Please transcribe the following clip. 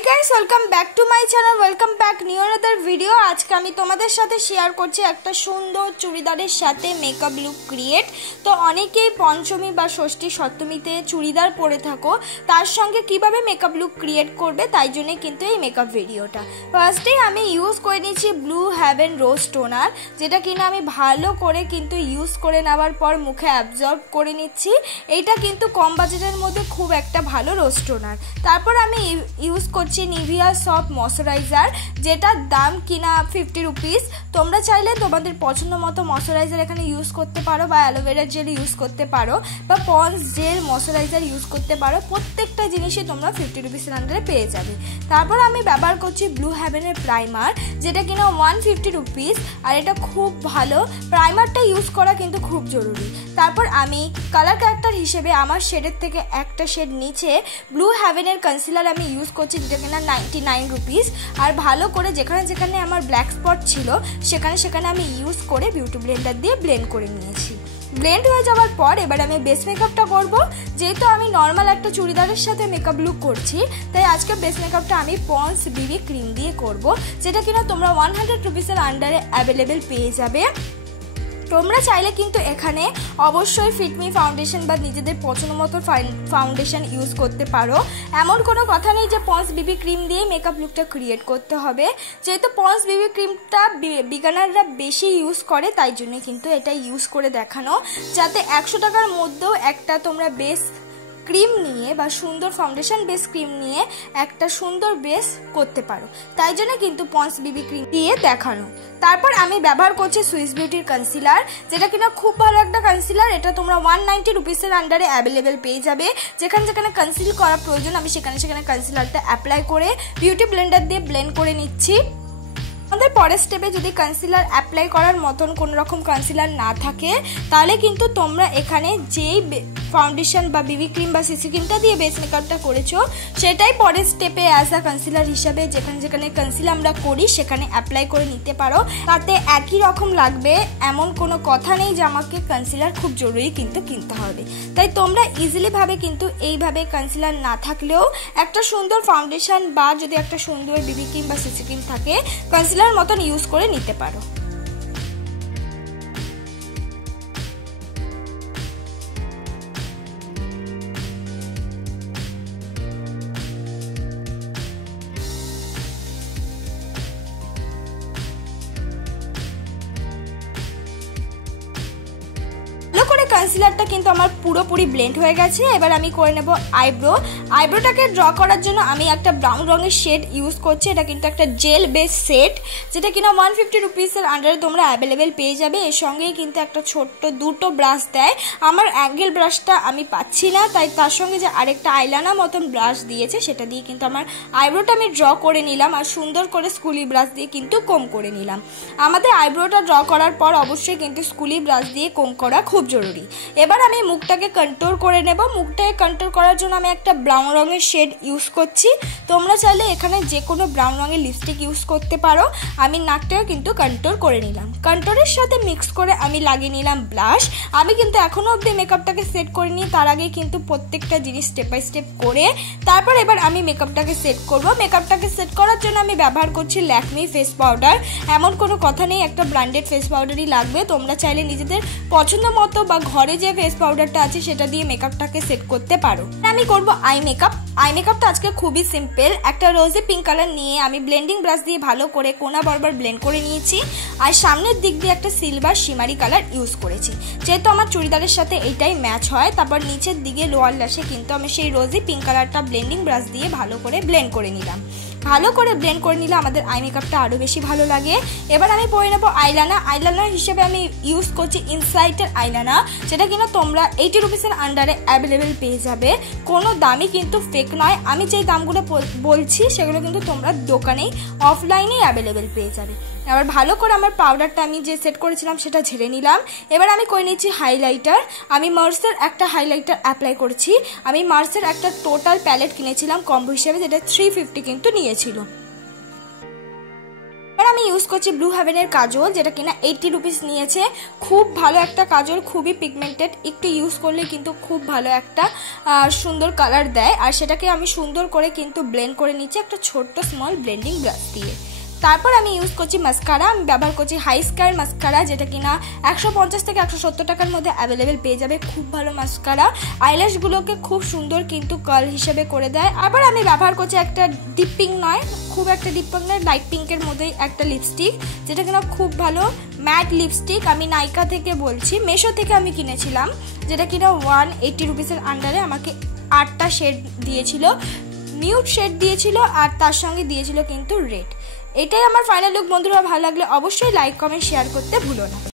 guys, welcome back to my channel. Welcome back new another video. আজকে আমি তোমাদের সাথে শেয়ার করছি একটা সুন্দর চুড়িদারের সাথে মেকআপ লুক ক্রিয়েট। তো অনেকেই পঞ্চমী বা ষষ্ঠী সপ্তমীতে চুড়িদার পরে থাকো, তার সঙ্গে কিভাবে মেকআপ লুক ক্রিয়েট করবে তাই জন্য কিন্তু এই মেকআপ ভিডিওটা। ফার্স্টে আমি ইউজ করে নিয়েছি ব্লু হেভেন রোজ টোনার, যেটা কিনা আমি ভালো করে কিন্তু ইউজ করে নেওয়ার পর মুখে অ্যাবজর্ব করে নিচ্ছি। এইটা কিন্তু কম বাজেটের মধ্যে খুব একটা ভালো রোজ টোনার। তারপর আমি ইউজ করছি নিভিয়া সফট ময়শ্চারাইজার, যেটার দাম কিনা 50 রুপিস। তোমরা চাইলে তোমাদের পছন্দ মতো ময়শ্চারাইজার এখানে ইউজ করতে পারো, বা অ্যালোভেরা জেল ইউজ করতে পারো, বা পন্স জেল ময়শ্চারাইজার ইউজ করতে পারো। প্রত্যেকটা জিনিসই তোমরা 50 রুপিসের আন্ডারে পেয়ে যাবে। তারপর আমি ব্যবহার করছি ব্লু হেভেনের প্রাইমার, যেটা কিনা 150 রুপিস, আর এটা খুব ভালো। প্রাইমারটা ইউজ করা কিন্তু খুব জরুরি। তারপর আমি কালার ক্যারেক্টার হিসেবে আমার শেডের থেকে একটা শেড নিচে ব্লু হেভেনের কনসিলার আমি ইউজ করছি, যেটা কিনা 99 রুপিস। আর ভালো করে যেখানে যেখানে আমার ব্ল্যাক স্পট ছিল সেখানে আমি ইউজ করে বিউটি ব্লেন্ডার দিয়ে ব্লেন্ড করে নিয়েছি। ব্লেন্ড হয়ে যাওয়ার পর এবার আমি বেস মেকআপটা করব। যেহেতু আমি নর্মাল একটা চুড়িদারের সাথে মেকআপ লুক করছি, তাই আজকে বেস মেকআপটা আমি পন্স বিবি ক্রিম দিয়ে করব, যেটা কিনা তোমরা 100 রুপিসের আন্ডারে অ্যাভেলেবেল পেয়ে যাবে। তোমরা চাইলে কিন্তু এখানে অবশ্যই ফিটমি ফাউন্ডেশন বা নিজেদের পছন্দ মতো ফাউন্ডেশন ইউজ করতে পারো। এমন কোনো কথা নেই যে পন্স বিবি ক্রিম দিয়ে মেকআপ লুকটা ক্রিয়েট করতে হবে। যেহেতু পন্স বিবি ক্রিমটা বিগানাররা বেশি ইউজ করে, তাই জন্য কিন্তু এটা ইউজ করে দেখানো, যাতে 100 টাকার মধ্যেও একটা তোমরা বেস ক্রিম নিয়ে বা সুন্দর ফাউন্ডেশন বেস ক্রিম নিয়ে একটা সুন্দর বেস করতে পারো। তাই জন্য কিন্তু পন্স বিবি ক্রিম দিয়ে দেখানো। তারপর আমি ব্যবহার করছি সুইস বিউটির কনসিলার, যেটা কিনা খুব ভালো একটা কনসিলার। এটা তোমরা 190 রুপিসের আন্ডারে অ্যাভেলেবেল পেয়ে যাবে। যেখানে যেখানে কনসিল করা প্রয়োজন আমি সেখানে কনসিলারটা অ্যাপ্লাই করে বিউটি ব্লেন্ডার দিয়ে ব্লেন্ড করে নিচ্ছি। আমাদের পরের স্টেপে যদি কনসিলার অ্যাপ্লাই করার মতন কোনো রকম কনসিলার না থাকে, তাহলে কিন্তু তোমরা এখানে যেই ফাউন্ডেশন বা বিবি ক্রিম বা সিসি ক্রিমটা দিয়ে বেস মেকআপটা করেছো, সেটাই পরের স্টেপে অ্যাজ আ কনসিলার হিসাবে যেখানে যেখানে কনসিলার আমরা করি সেখানে অ্যাপ্লাই করে নিতে পারো। তাতে একই রকম লাগবে এমন কোনো কথা নেই যে আমাকে কনসিলার খুব জরুরি কিন্তু কিনতে হবে। তাই তোমরা ইজিলি ভাবে কিন্তু এইভাবে কনসিলার না থাকলেও একটা সুন্দর ফাউন্ডেশন বা যদি একটা সুন্দর বিবি ক্রিম বা সিসি ক্রিম থাকে, কনসিলার মতন ইউজ করে নিতে পারো। কনসিলারটা কিন্তু আমার পুরোপুরি ব্লেন্ড হয়ে গেছে। এবার আমি করে নেব আইব্রোটাকে ড্র করার জন্য আমি একটা ব্রাউন রঙের শেড ইউজ করছি। এটা কিন্তু একটা জেল বেস সেট, যেটা কিনা 150 রুপিসের আন্ডারে তোমরা অ্যাভেলেবেল পেয়ে যাবে। এর সঙ্গেই কিন্তু একটা ছোট্ট দুটো ব্রাশ দেয়। আমার অ্যাঙ্গেল ব্রাশটা আমি পাচ্ছি না, তাই তার সঙ্গে যে আরেকটা আইলাইনার মতন ব্রাশ দিয়েছে সেটা দিয়ে কিন্তু আমার আইব্রোটা আমি ড্র করে নিলাম, আর সুন্দর করে স্কুলি ব্রাশ দিয়ে কিন্তু কম করে নিলাম। আমাদের আইব্রোটা ড্র করার পর অবশ্যই কিন্তু স্কুলি ব্রাশ দিয়ে কম করা খুব জরুরি। এবার আমি মুখটাকে কন্ট্রোল করে নেব। মুখটাকে কন্ট্রোল করার জন্য আমি একটা ব্রাউন রঙের শেড ইউজ করছি। তোমরা চাইলে এখানে যে কোনো ব্রাউন রঙের লিপস্টিক ইউজ করতে পারো। আমি নাকটাও কিন্তু কন্ট্রোল করে নিলাম। কন্ট্রোলের সাথে মিক্স করে আমি লাগিয়ে নিলাম ব্লাশ। আমি কিন্তু এখনো অবধি মেকআপটাকে সেট করিনি, তার আগে কিন্তু প্রত্যেকটা জিনিস স্টেপ বাই স্টেপ করে তারপর এবার আমি মেকআপটাকে সেট করব। মেকআপটাকে সেট করার জন্য আমি ব্যবহার করছি ল্যাকমি ফেস পাউডার। এমন কোনো কথা নেই, একটা ব্র্যান্ডেড ফেস পাউডারই লাগবে। তোমরা চাইলে নিজেদের পছন্দ মতো বা ঘরে যে ফেস পাউডারটা আছে সেটা দিয়ে মেকআপটাকে সেট করতে পারো। আমি করব আই মেকআপটা আজকে খুবই সিম্পল। একটা রোজি পিঙ্ক কালার নিয়ে আমি ব্লেন্ডিং ব্রাশ দিয়ে ভালো করে কোনা বরাবর ব্লেন্ড করে নিয়েছি, আর সামনের দিক দিয়ে একটা সিলভার শিমারি কালার ইউজ করেছি, যেহেতু আমার চুড়িদারের সাথে এইটাই ম্যাচ হয়। তারপর নিচের দিকে লোয়ার ল্যাশে কিন্তু আমি সেই রোজি পিঙ্ক কালারটা ব্লেন্ডিং ব্রাশ দিয়ে ভালো করে ব্লেন্ড করে নিলাম। ভালো করে ব্লেন্ড করে নিলে আমাদের আই মেকআপটা আরও বেশি ভালো লাগে। এবার আমি পরে নেবো আইলাইনার হিসেবে আমি ইউজ করছি ইনসাইটের আইলাইনার, যেটা কিনা তোমরা 80 রুপিসের আন্ডারে অ্যাভেলেবেল পেয়ে যাবে। কোনো দামই কিন্তু ফেক নয়। আমি যেই দামগুলো বলছি সেগুলো কিন্তু তোমরা দোকানেই অফলাইনেই অ্যাভেলেবেল পেয়ে যাবে। এবার ভালো করে আমার পাউডারটা আমি যে সেট করেছিলাম সেটা ঝেড়ে নিলাম। এবার আমি করে নিচ্ছি হাইলাইটার। আমি মার্সের একটা হাইলাইটার অ্যাপ্লাই করছি। আমি মার্সের একটা টোটাল প্যালেট কিনেছিলাম কম্বো হিসেবে, যেটা 350 কিন্তু নিয়েছিল। আমি ইউজ করছি ব্লু হেভেনের কাজল, যেটা কিনা 80 রুপিস নিয়েছে। খুব ভালো একটা কাজল, খুবই পিগমেন্টেড, একটু ইউজ করলে কিন্তু খুব ভালো একটা সুন্দর কালার দেয়। আর সেটাকে আমি সুন্দর করে কিন্তু ব্লেন্ড করে নিচ্ছি একটা ছোট্ট স্মল ব্লেন্ডিং ব্রাশ দিয়ে। তারপর আমি ইউজ করছি মাস্কারা। আমি ব্যবহার করছি হাই স্কায়ার মাস্কারা, যেটা কিনা 150 থেকে 170 টাকার মধ্যে অ্যাভেলেবেল পেয়ে যাবে। খুব ভালো মাস্কারা, আইল্যাশগুলোকে খুব সুন্দর কিন্তু কার্ল হিসেবে করে দেয়। আবার আমি ব্যবহার করছি একটা ডিপ পিঙ্ক নয়, খুব একটা ডিপ পিঙ্ক নয়, লাইট পিঙ্কের মধ্যেই একটা লিপস্টিক, যেটা কিনা খুব ভালো ম্যাট লিপস্টিক। আমি নাইকা থেকে বলছি, মেশো থেকে আমি কিনেছিলাম, যেটা কিনা 180 রুপিসের আন্ডারে আমাকে 8টা শেড দিয়েছিল, নিউড শেড দিয়েছিল, আর তার সঙ্গে দিয়েছিল কিন্তু রেড। এটাই আমার ফাইনাল লুক বন্ধুরা। ভালো লাগলে অবশ্যই লাইক কমেন্ট শেয়ার করতে ভুলো না।